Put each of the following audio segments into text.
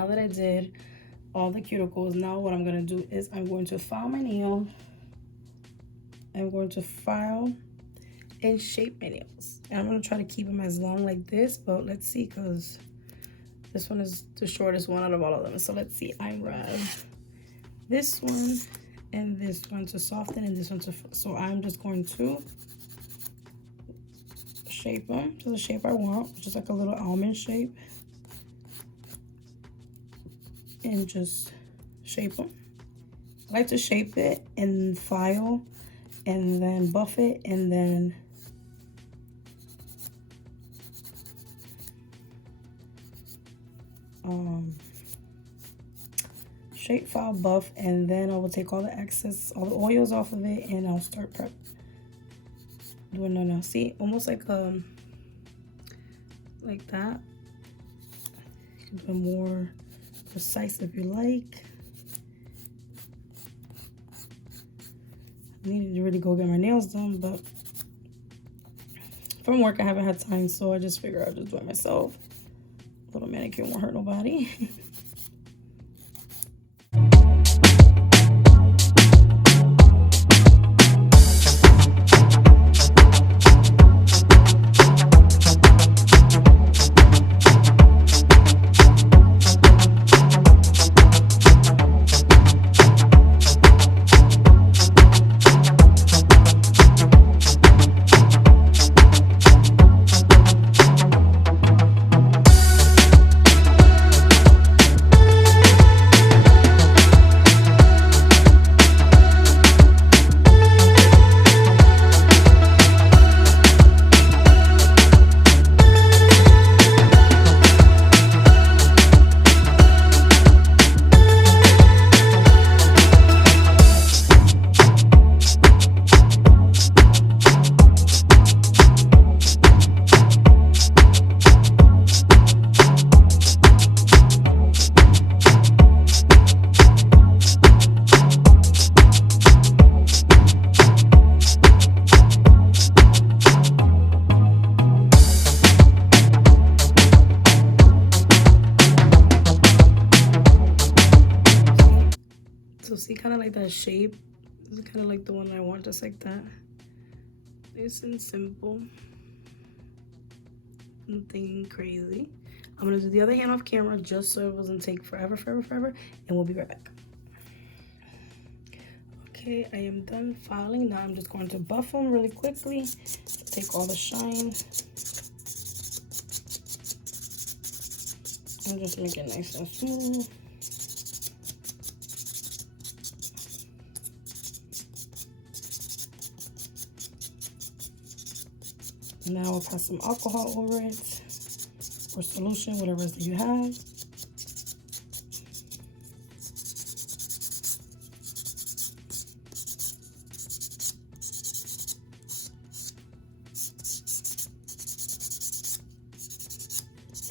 now that I did all the cuticles, now what I'm going to do is I'm going to file my nail. I'm going to file and shape my nails. And I'm going to try to keep them as long like this, but let's see, because this one is the shortest one out of all of them. So let's see. I grab this one and this one to soften and this one to... So I'm just going to shape them to the shape I want, which is like a little almond shape. And just shape them. I like to shape it and file and then buff it and then shape, file, buff, and then I will take all the excess, all the oils off of it, and I'll start doing no. See, almost like that. Do more precise if you like. I needed to really go get my nails done, but from work I haven't had time, so I just figured I'll just do it myself. A little manicure won't hurt nobody. So see, kind of like that shape. This is kind of like the one I want, just like that. Nice and simple. Nothing crazy. I'm gonna do the other hand off camera just so it doesn't take forever, and we'll be right back. Okay, I am done filing. Now I'm just going to buff them really quickly. Take all the shine. And just make it nice and smooth. Now I'll pass some alcohol over it, or solution, whatever it is that you have.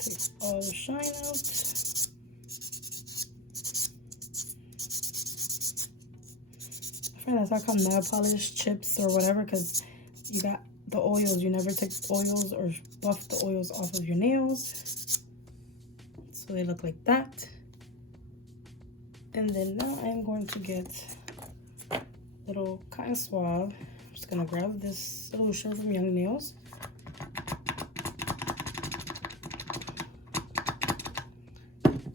Take all the shine out. I find that's how come nail polish chips or whatever, because you got the oils. You never take oils or buff the oils off of your nails, so they look like that. And then now I'm going to get a little cotton swab. I'm just gonna grab this solution from Young Nails,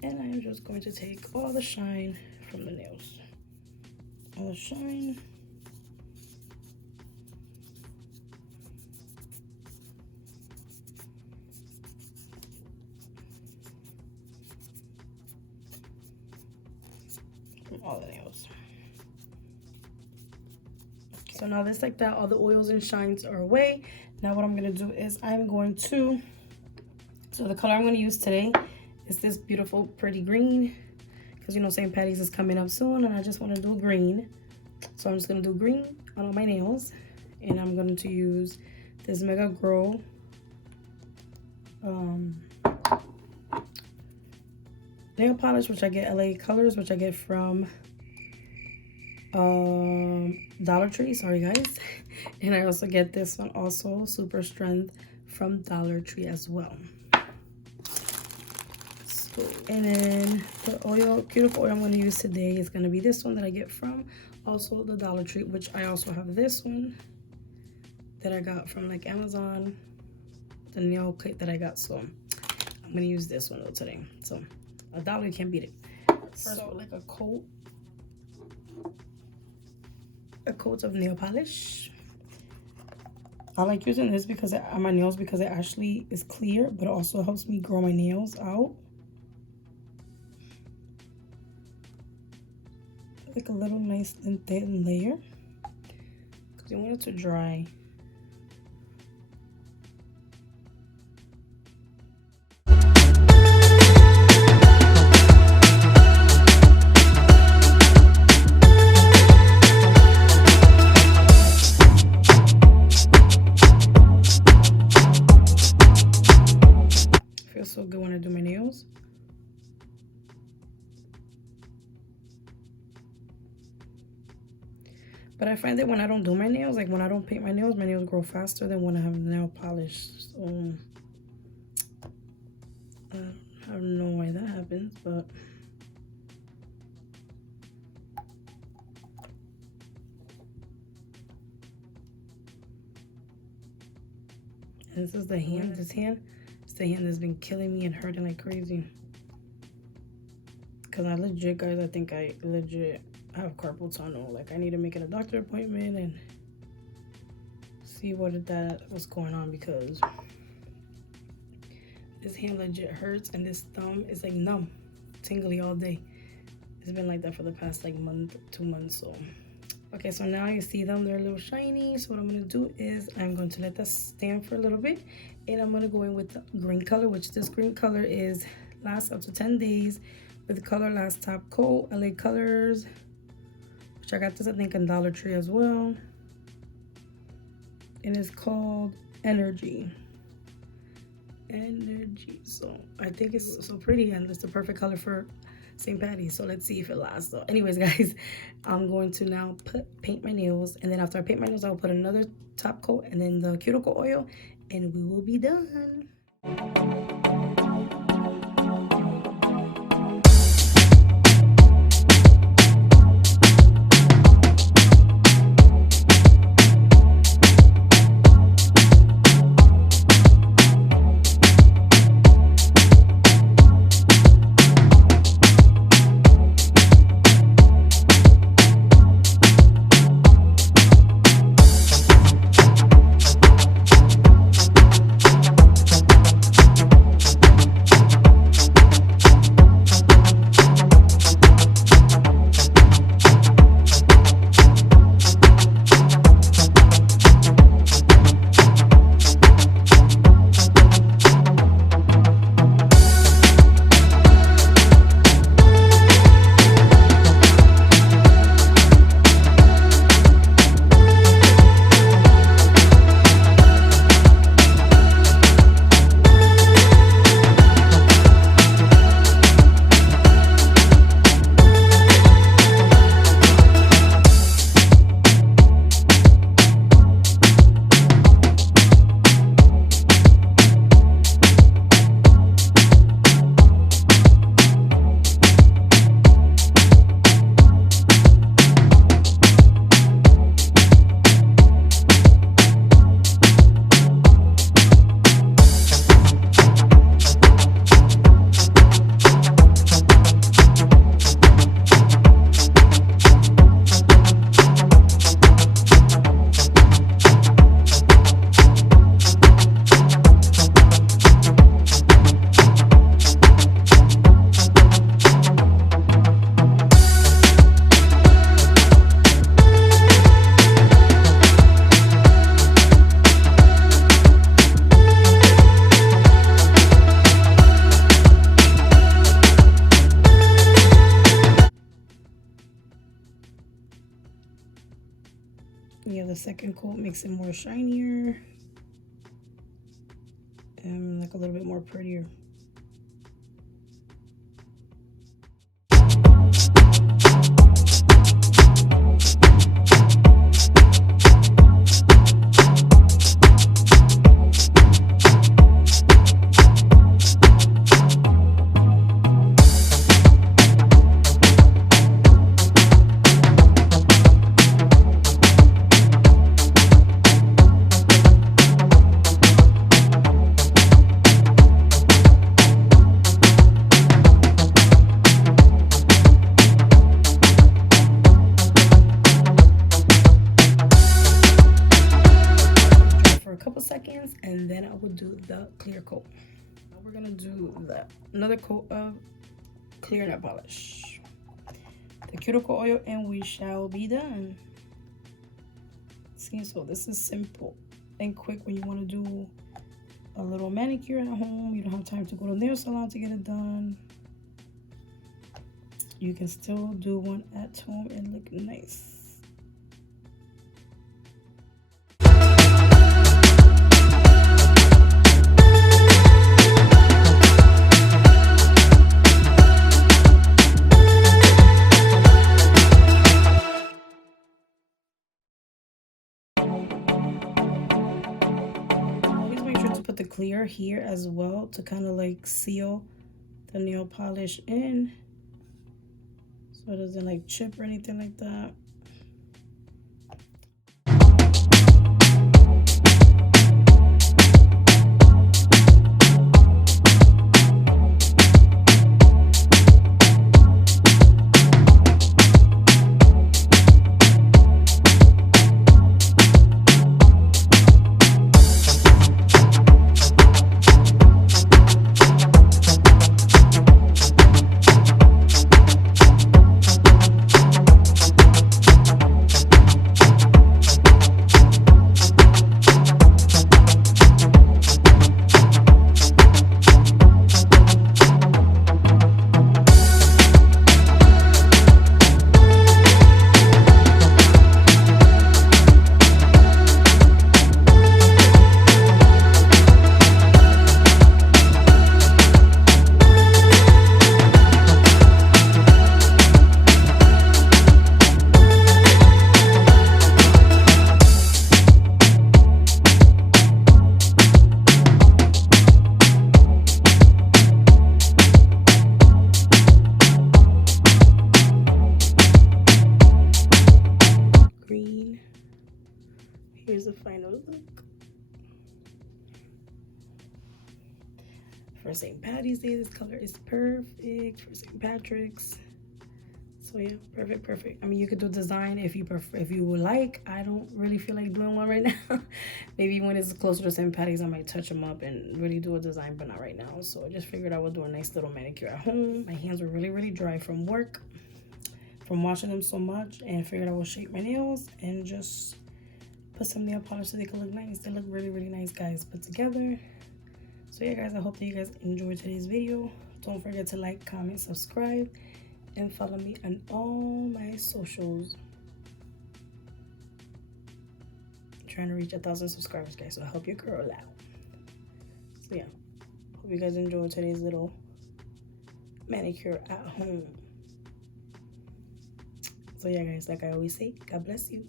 and I'm just going to take all the shine from the nails, all the shine. All the nails. Okay, so now this like that, all the oils and shines are away. Now what I'm gonna do is I'm going to, so the color I'm gonna use today is this beautiful pretty green, because you know St. Patty's is coming up soon and I just want to do green. So I'm just gonna do green on all my nails, and I'm going to use this Mega Grow nail polish, which I get LA Colors, which I get from Dollar Tree. Sorry guys. And I also get this one also, Super Strength, from Dollar Tree as well. So And then the oil, cuticle oil I'm going to use today is going to be this one that I get from also the Dollar Tree, which I also have this one that I got from like Amazon, the nail kit that I got. So I'm going to use this one though today. So $1, you can't beat it. First, so like a coat of nail polish. I like using this because on my nails because it actually is clear, but it also helps me grow my nails out. Like a little nice and thin layer because you want it to dry. Feels so good when I do my nails. But I find that when I don't do my nails, like when I don't paint my nails grow faster than when I have nail polish. So I don't know why that happens, but and this is the hand. This hand is the hand that's been killing me and hurting like crazy. Cause I legit, guys, I think I legit have carpal tunnel. Like I need to make a doctor appointment and see what's going on, because this hand legit hurts and this thumb is like numb, tingly all day. It's been like that for the past like month, 2 months. So okay, so now you see them, they're a little shiny. So what I'm gonna do is I'm going to let that stand for a little bit, and I'm gonna go in with the green color, which this green color is lasts up to 10 days with Color Last Top Coat, LA Colors, which I got this I think in Dollar Tree as well, and it's called Energy. So I think it's so pretty, and it's the perfect color for St. Patty's. So let's see if it lasts though. Anyways, guys, I'm going to now paint my nails, and then after I paint my nails, I'll put another top coat and then the cuticle oil, and we will be done. Yeah, the second coat makes it more shinier and like a little bit more prettier. the clear coat. Now we're gonna do another coat of clear nail polish, the cuticle oil, and we shall be done. See, so this is simple and quick when you want to do a little manicure at home. You don't have time to go to the nail salon to get it done. You can still do one at home and look nice. Put the clear here as well to kind of like seal the nail polish in so it doesn't like chip or anything like that. Here's the final look. For St. Patty's Day, this color is perfect for St. Patrick's. So yeah, perfect. I mean, you could do design if you prefer, if you would like. I don't really feel like doing one right now. Maybe when it's closer to St. Patty's, I might touch them up and really do a design, but not right now. So I just figured I would do a nice little manicure at home. My hands were really dry from work, from washing them so much, and figured I would shape my nails and just put some nail polish so they can look nice. They look really nice, guys, put together. So yeah, guys, I hope that you guys enjoyed today's video. Don't forget to like, comment, subscribe, and follow me on all my socials. I'm trying to reach 1,000 subscribers, guys, so help your girl out. So yeah, hope you guys enjoyed today's little manicure at home. So yeah, guys, like I always say, God bless you.